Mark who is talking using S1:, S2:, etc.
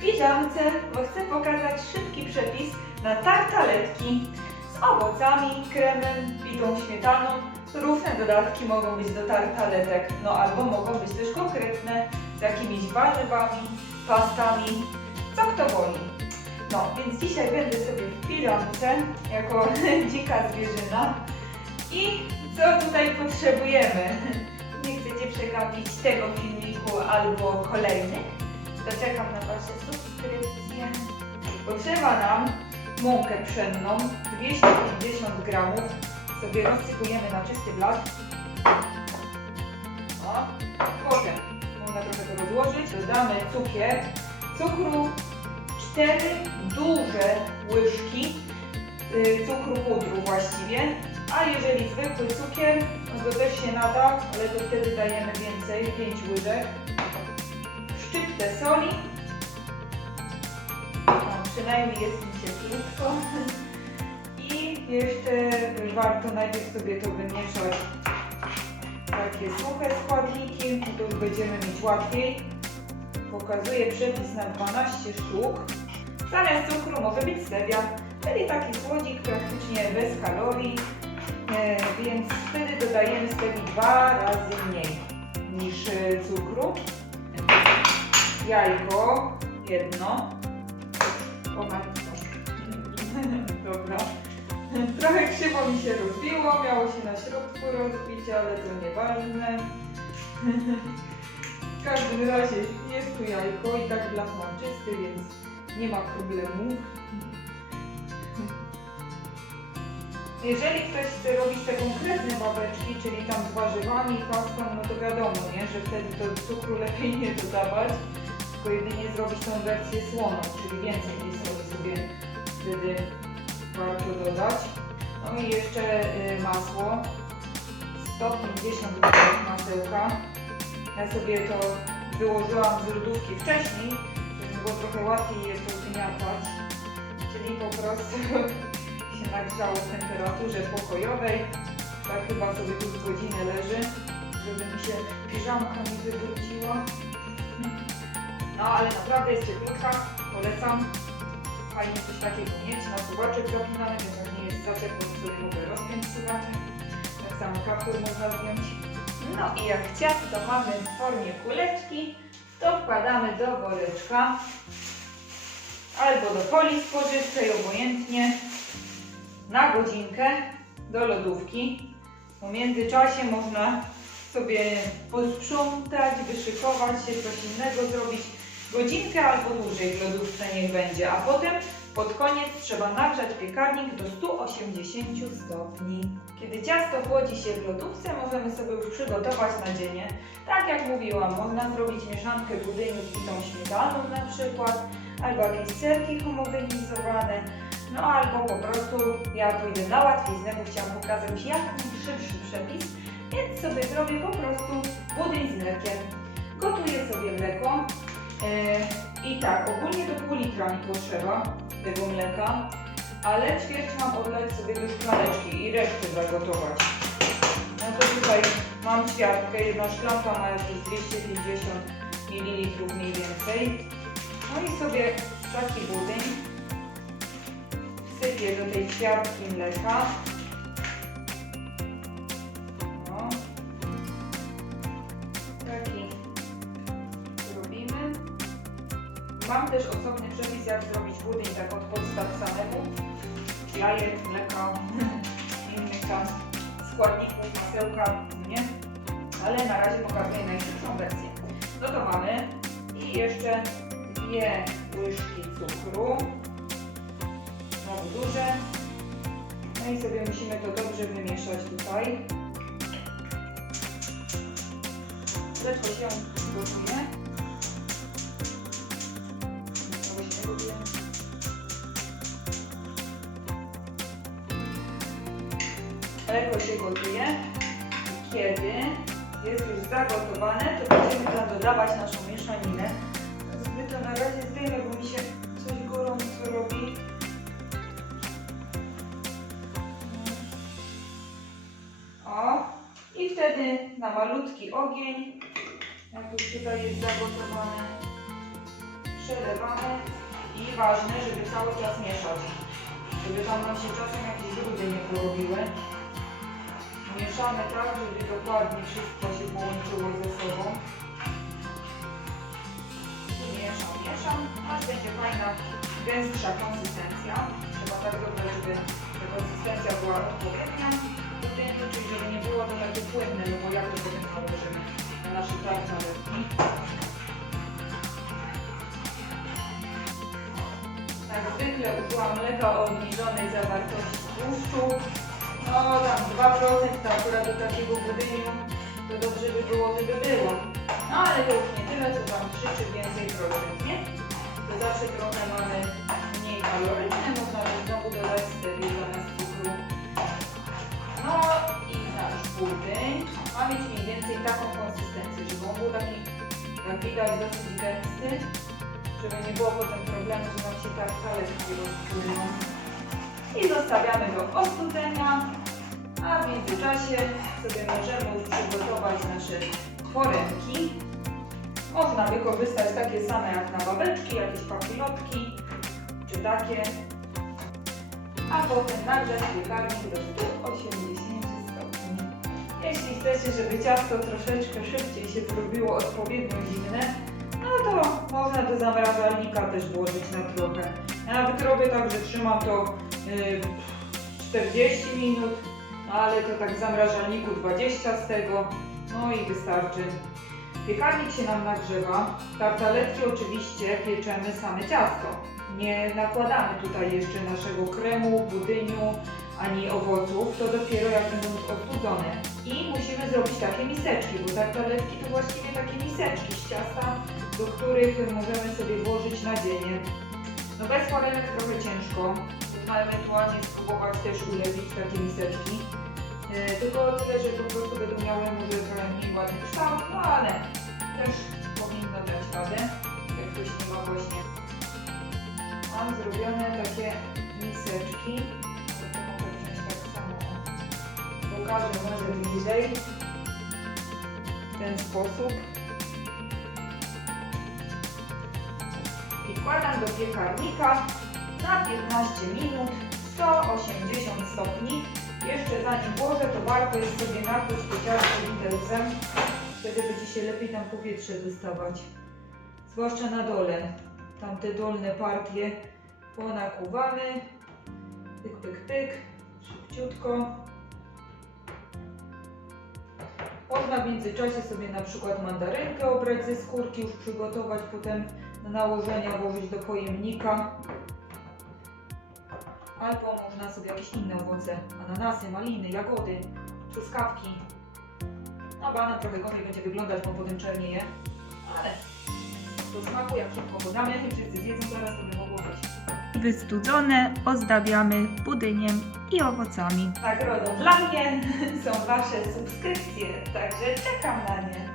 S1: piżamce, bo chcę pokazać szybki przepis na tartaletki z owocami, kremem, bitą śmietaną. Różne dodatki mogą być do tartaletek, no albo mogą być też konkretne z jakimiś warzywami, pastami, co kto woli. No, więc dzisiaj będę sobie w piżamce jako dzika zwierzyna. I co tutaj potrzebujemy? Nie chcecie przegapić tego filmiku albo kolejnych? To czekam na Wasze subskrypcje. Potrzeba nam mąkę pszenną 250 gramów. Sobie rozsypujemy na czysty blat. O, potem można trochę to rozłożyć. Dodamy cukier. Cukru 4 duże łyżki y, cukru pudru właściwie. A jeżeli zwykły cukier, to też się nada, ale to wtedy dajemy więcej, 5 łyżek. Szczyptę soli. No, przynajmniej jest mi cieplutko. I jeszcze warto najpierw sobie to wymieszać takie suche składniki, już będziemy mieć łatwiej. Pokazuję przepis na 12 sztuk. Zamiast cukru może być stevia, czyli taki słodzik praktycznie bez kalorii, e, więc wtedy dodajemy stevii dwa razy mniej niż e, cukru. Jajko jedno. O matko. Dobra. Trochę krzywo mi się rozbiło, miało się na środku rozbić, ale to nieważne. W każdym razie jest tu jajko i tak blach mam czysty, więc nie ma problemu. Jeżeli ktoś chce robić te konkretne babeczki, czyli tam z warzywami, pastą, no to wiadomo, nie, że wtedy to cukru lepiej nie dodawać, tylko jedynie zrobić tą wersję słoną, czyli więcej soli sobie wtedy warto dodać. No i jeszcze y, masło, 150 g masełka. Ja sobie to wyłożyłam z lodówki wcześniej, żeby było trochę łatwiej je pozgniatać, czyli po prostu się nagrzało w temperaturze pokojowej. Tak chyba sobie tu godzinę leży, żeby mi się piżamka nie wywróciła. No ale naprawdę jest cieplutka, polecam. Fajnie coś takiego mieć, na suwaczek zapinany, jak nie jest za ciepło, to sobie mogę rozpiąć suwaczek. Tak samo kaptur można zdjąć. No i jak ciasto mamy w formie kuleczki, to wkładamy do woreczka albo do folii spożywczej, obojętnie, na godzinkę do lodówki. W międzyczasie można sobie posprzątać, wyszykować się, coś innego zrobić. Godzinkę albo dłużej w lodówce niech będzie, a potem pod koniec trzeba nagrzać piekarnik do 180 stopni. Kiedy ciasto chłodzi się w lodówce, możemy sobie już przygotować na dzienie. Tak jak mówiłam, można zrobić mieszankę budyniu z bitą śmietaną na przykład, albo jakieś serki homogenizowane, no albo po prostu ja pójdę na łatwiznę, bo chciałam pokazać jak najszybszy przepis, więc sobie zrobię po prostu budyń z mlekiem. Gotuję sobie mleko i tak, ogólnie do pół litra mi potrzeba tego mleka, ale ćwierć mam odlać sobie do szklaneczki i resztę zagotować. No to tutaj mam ćwiartkę, jedna szklanka ma jakieś 250 ml mniej więcej. No i sobie taki budyń wsypię do tej ćwiartki mleka. Mam też osobny przepis, jak zrobić budyń tak od podstaw samemu. Jajek, mleka, innych tam składników, masełka, nie? Ale na razie pokazuję najszybszą wersję. No to mamy i jeszcze dwie łyżki cukru. Znowu duże. No i sobie musimy to dobrze wymieszać tutaj. Leczo się gotuje. Mleko się gotuje. Kiedy jest już zagotowane, to będziemy tam dodawać naszą mieszaninę. Zbyt to na razie zdejmę, bo mi się coś gorąco robi. O, i wtedy na malutki ogień, jak już tutaj jest zagotowane, przelewamy i ważne, żeby cały czas mieszać. Żeby tam nam się czasem jakieś brudy nie porobiły. Mieszamy tak, żeby dokładnie wszystko się połączyło ze sobą. Mieszam, mieszam, aż będzie fajna, gęstsza konsystencja. Trzeba tak dobrać, żeby ta konsystencja była odpowiednia czyli żeby nie było to takie płynne, no bo jak to potem nałożymy na nasze tartaletki. Jak zwykle użyłam mleka o obniżonej zawartości tłuszczu. No tam 2% to akurat do takiego budyniu to dobrze by było, żeby było. No ale to już nie tyle, co tam 3 czy więcej procent, nie? To zawsze trochę mamy mniej kaloryczne, można też znowu dodać stevia zamiast cukru. No i nasz budyń ma mieć mniej więcej taką konsystencję, żeby on był taki, jak widać, dosyć gęsty, żeby nie było potem problemu, że nam się tak talerki rozpłyną. I zostawiamy do ostudzenia, a w międzyczasie sobie możemy już przygotować nasze foremki. Można wykorzystać takie same jak na babeczki, jakieś papilotki, czy takie. A potem nagrzać piekarnik do 180 stopni. Jeśli chcecie, żeby ciasto troszeczkę szybciej się zrobiło odpowiednio zimne, no to można do zamrażalnika też włożyć na trochę. Ja nawet robię tak, że trzymam to 40 minut, ale to tak w zamrażalniku 20 z tego, no i wystarczy. Piekarnik się nam nagrzewa. Tartaletki oczywiście pieczemy same ciasto. Nie nakładamy tutaj jeszcze naszego kremu, budyniu ani owoców, to dopiero jak będą odchudzone. I musimy zrobić takie miseczki, bo tartaletki to właściwie takie miseczki z ciasta, do których możemy sobie włożyć nadzienie. No bez farenek trochę ciężko, można ewentualnie spróbować też ulewić takie miseczki. E, tylko tyle, że po prostu będą miały może trochę ładny kształt, no ale też powinno dać radę, jak ktoś nie ma właśnie. Mam zrobione takie miseczki, to mogę wziąć tak samo. Pokażę może bliżej. W ten sposób. I wkładam do piekarnika na 15 minut 180 stopni. Jeszcze zanim włożę, to warto jest sobie nakłuć to ciasto widelcem. Wtedy będzie się lepiej tam powietrze dostawać. Zwłaszcza na dole. Tamte dolne partie ponakuwamy. Pyk, pyk, pyk. Szybciutko. Można w międzyczasie sobie na przykład mandarynkę obrać ze skórki, już przygotować potem do nałożenia, włożyć do pojemnika. Albo można sobie jakieś inne owoce, ananasy, maliny, jagody, truskawki. No banan trochę gorzej będzie wyglądać, bo potem czernieje, ale do smaku jak szybko podamy, wszyscy zjedzą, zaraz to by mogło być.
S2: Wystudzone ozdabiamy budyniem i owocami.
S1: Nagrodą dla mnie są Wasze subskrypcje, także czekam na nie.